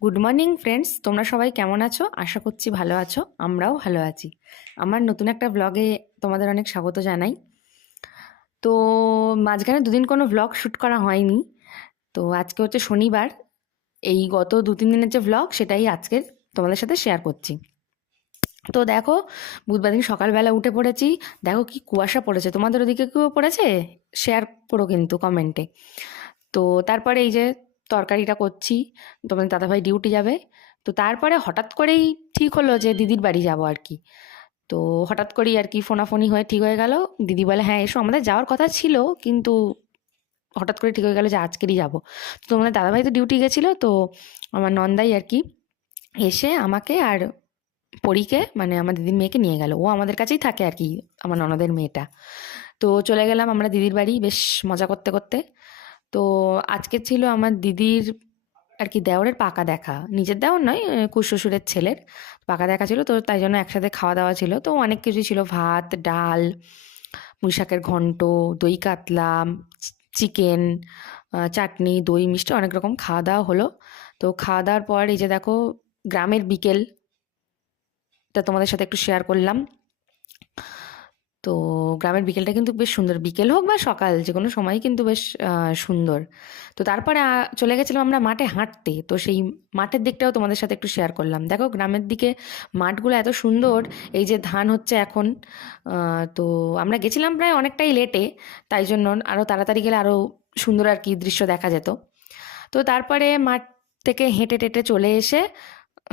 Good morning friends, তোমরা সবাই কেমন আছো? আশা করছি ভালো আছো। আমরাও ভালো আছি। আমার নতুন একটা ব্লগে তোমাদের অনেক স্বাগত জানাই। তো মাঝখানে দুদিন কোনো ব্লগ শ্যুট করা হয়নি। তো আজকে হচ্ছে শনিবার। এই গত 2-3 দিনের যে ব্লগ সেটাই আজকে তোমাদের সাথে শেয়ার করছি। তো দেখো, বুধবার দিন সকালবেলা উঠে পড়েছি। দেখো কি কুয়াশা পড়েছে, তোমাদের ওদিকে কেউ পড়েছে? শেয়ার করো কিন্তু কমেন্টে। তো তারপরে এই যে তরকারিটা করছি, তোমাদের দাদাভাই ডিউটি যাবে। তো তারপরে হঠাৎ করেই ঠিক হলো যে দিদির বাড়ি যাব আর কি। তো হঠাৎ করেই আর কি ফোনাফোনি হয়ে ঠিক হয়ে গেল। দিদি বলে হ্যাঁ এসো, আমাদের যাওয়ার কথা ছিল কিন্তু হঠাৎ করে ঠিক হয়ে গেল যে আজকেরই যাব। তো তোমাদের দাদাভাই তো ডিউটি গেছিলো, তো আমার নন্দাই আর কি এসে আমাকে আর পরীকে মানে আমার দিদির মেয়েকে নিয়ে গেল। ও আমাদের কাছেই থাকে আর কি, আমার ননদের মেয়েটা। তো চলে গেলাম আমরা দিদির বাড়ি বেশ মজা করতে করতে। তো আজকে ছিল আমার দিদির আর কি দেওরের পাকা দেখা, নিজের দেওর নয়, কুশ্বশুরের ছেলের পাকা দেখা ছিল। তো তাই জন্য একসাথে খাওয়া দাওয়া ছিল। তো অনেক কিছুই ছিল, ভাত ডাল, পুঁই শাকের ঘন্ট, দই কাতলা, চিকেন, চাটনি, দই মিষ্টি, অনেক রকম খাওয়া দাওয়া হলো। তো খাওয়া দাওয়ার পর এই যে দেখো গ্রামের বিকেলটা তোমাদের সাথে একটু শেয়ার করলাম। তো গ্রামের বিকেলটা কিন্তু বেশ সুন্দর, বিকেল হোক বা সকাল যে কোনো সময়ই কিন্তু বেশ সুন্দর। তো তারপরে চলে গেছিলাম আমরা মাঠে হাঁটতে। তো সেই মাঠের দিকটাও তোমাদের সাথে একটু শেয়ার করলাম। দেখো গ্রামের দিকে মাঠগুলো এত সুন্দর। এই যে ধান হচ্ছে এখন। তো আমরা গেছিলাম প্রায় অনেকটাই লেটে, তাই জন্য আরও তাড়াতাড়ি গেলে আরও সুন্দর আর কি দৃশ্য দেখা যেত। তো তারপরে মাঠ থেকে হেঁটে টেটে চলে এসে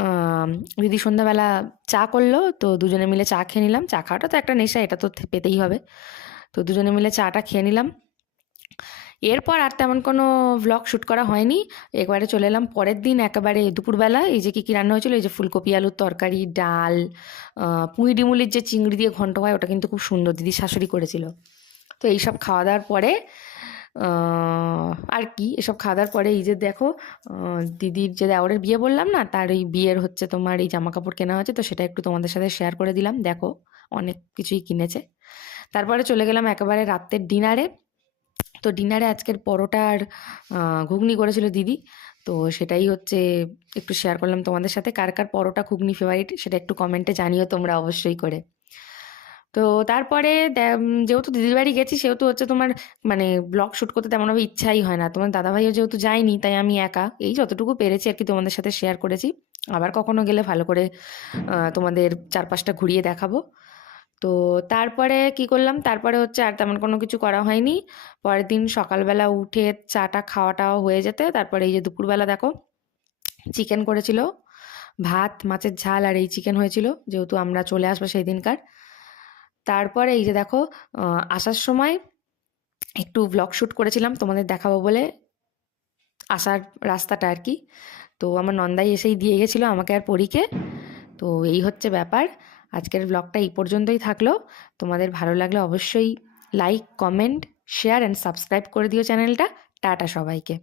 আম দিদি সন্ধ্যাবেলা চা করলো। তো দুজনে মিলে চা খেয়ে নিলাম। চা খাওয়াটা তো একটা নেশা, এটা তো পেতেই হবে। তো দুজনে মিলে চাটা খেয়ে নিলাম। এরপর আর তেমন কোনো ভ্লগ শ্যুট করা হয়নি। একবারে চলে এলাম পরের দিন একেবারে দুপুরবেলা। এই যে কী কী রান্না হয়েছিল, এই যে ফুলকপি আলুর তরকারি, ডাল, পুঁই ডিমুলির যে চিংড়ি দিয়ে ঘন্ট হয় ওটা কিন্তু খুব সুন্দর দিদির শাশুড়ি করেছিল। তো এইসব খাওয়া দাওয়ার পরে আর কি এসব খাওয়া দাওয়ার পরে এই যে দেখো দিদির যে দেওরের বিয়ে বললাম না, তার এই বিয়ের হচ্ছে তোমার এই জামা কাপড় কেনা হয়েছে। তো সেটা একটু তোমাদের সাথে শেয়ার করে দিলাম। দেখো অনেক কিছুই কিনেছে। তারপরে চলে গেলাম একেবারে রাত্রের ডিনারে। তো ডিনারে আজকের পরোটা আর ঘুগনি করেছিল দিদি। তো সেটাই হচ্ছে একটু শেয়ার করলাম তোমাদের সাথে। কার কার পরোটা ঘুগনি ফেভারিট সেটা একটু কমেন্টে জানিও তোমরা অবশ্যই করে। তো তারপরে যেহেতু দিদির বাড়ি গেছি সেহেতু হচ্ছে তোমার মানে ব্লগ শ্যুট করতে তেমনভাবে ইচ্ছাই হয় না। তোমার দাদাভাইও যেহেতু যায়নি তাই আমি একা এই যতটুকু পেরেছি আর কি তোমাদের সাথে শেয়ার করেছি। আবার কখনো গেলে ভালো করে তোমাদের চারপাশটা ঘুরিয়ে দেখাবো। তো তারপরে কি করলাম, তারপরে হচ্ছে আর তেমন কোনো কিছু করা হয়নি। পরের দিন সকালবেলা উঠে চাটা খাওয়াটাও হয়ে যেতে তারপরে এই যে দুপুরবেলা দেখো চিকেন করেছিল, ভাত, মাছের ঝাল আর এই চিকেন হয়েছিল যেহেতু আমরা চলে আসবো সেই দিনকার। তারপরে এই যে দেখো আসার সময় একটু ব্লগ শ্যুট করেছিলাম তোমাদের দেখাবো বলে, আসার রাস্তাটা আর কি। তো আমার নন্দাই এসেই দিয়ে গেছিলো আমাকে আর পরীকে। তো এই হচ্ছে ব্যাপার। আজকের ব্লগটা এই পর্যন্তই থাকলো। তোমাদের ভালো লাগলে অবশ্যই like, comment, share and subscribe করে দিও চ্যানেলটা। টাটা সবাইকে।